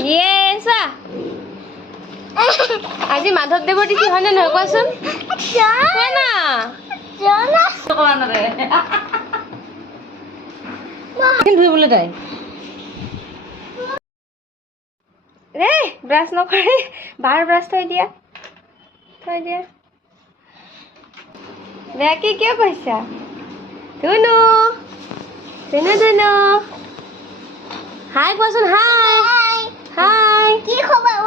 ইয়ে চোৱা আজি মাধৱদেৱৰ তিথি হয়নে নহয় কোৱাচোন হয় না ধুইবলৈ তাই ৰে ব্ৰাছ নকৰে বাৰ ব্ৰাছ থৈ দিয়া বেয়াকে কিয় কৈছা ধুনু হাই কোৱাচোন হাই হাই কি খবৰ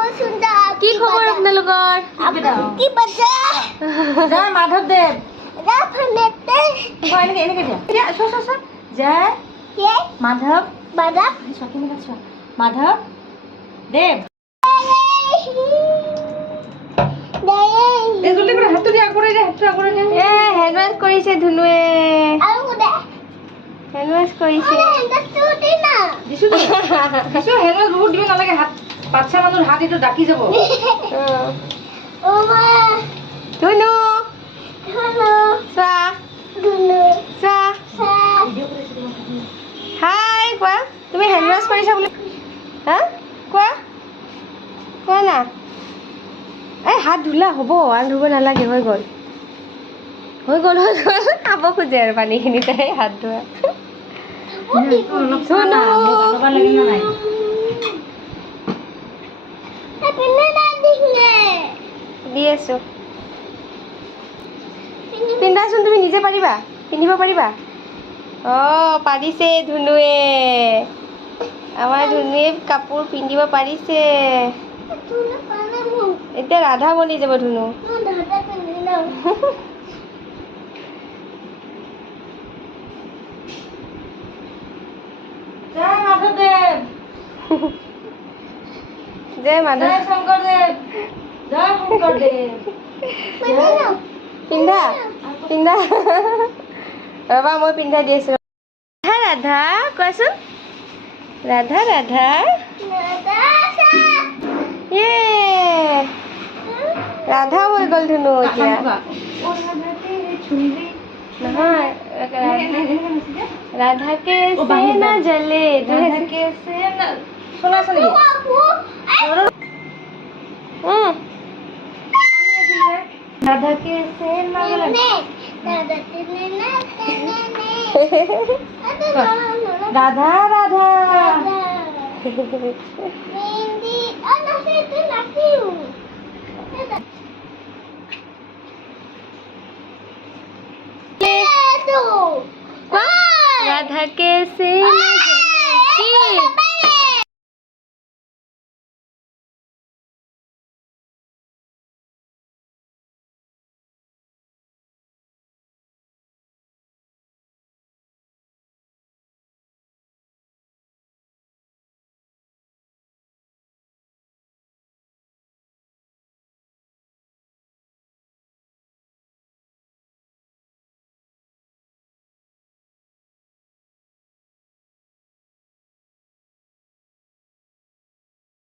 কি খবৰ আপোনালোকৰ কি বাজা জয় মাধৱদেৱ ৰাফনেতে এনেকে দিয়া চোৱা জয় কে মাধৱ বাজা চোৱা মাধৱ দেৱ এই জলদি কৰে হাতটো দিয়া কৰে দে হাতটো কৰে দে এ হেণ্ড ৱাছ কৰিছে ধুনুৱে আৰু দে হেণ্ড ৱাছ কৰিছে দস্তুতি না দিছো হেনো বহুত দিব নালাগে হাত বাচ্চা মানুহৰ হাত এইটো ডাকি যাব ও মা ধুনু হ্যালো চোৱা দুনু চোৱা সা হাই কোৱা তুমি হেণ্ড ৱাছ কৰিছা বুলি হা কোৱা না এই হাত ধুলা হ'ব আৰু ধুব নালাগে হৈ গ'ল খাব খোজে আৰু পানীখিনি তাই হাত ধোৱা দি আছো পিন্ধাচোন তুমি নিজে পাৰিবা পিন্ধিব পাৰিবা অঁ পাৰিছে ধুনুৱে আমাৰ ধুনুৱে কাপোৰ পিন্ধিব পাৰিছে এতিয়া ৰাধা বনি যাব ধুনু জয় মাধৱদেৱ জয় মাধৱ জয় শংকৰদেৱ জয় শংকৰদেৱ পিন্ধা ৰবা মই পিন্ধাই দি আছো ৰাধা কোৱাচোন ৰাধা ইয়ে ৰাধা হৈ গ'ল ধুনু এতিয়া নহয় ৰাধা কে से न जले राधा के से न सोना सोनी राधा के से न जले राधा मेहंदी नाची राधा के से न जले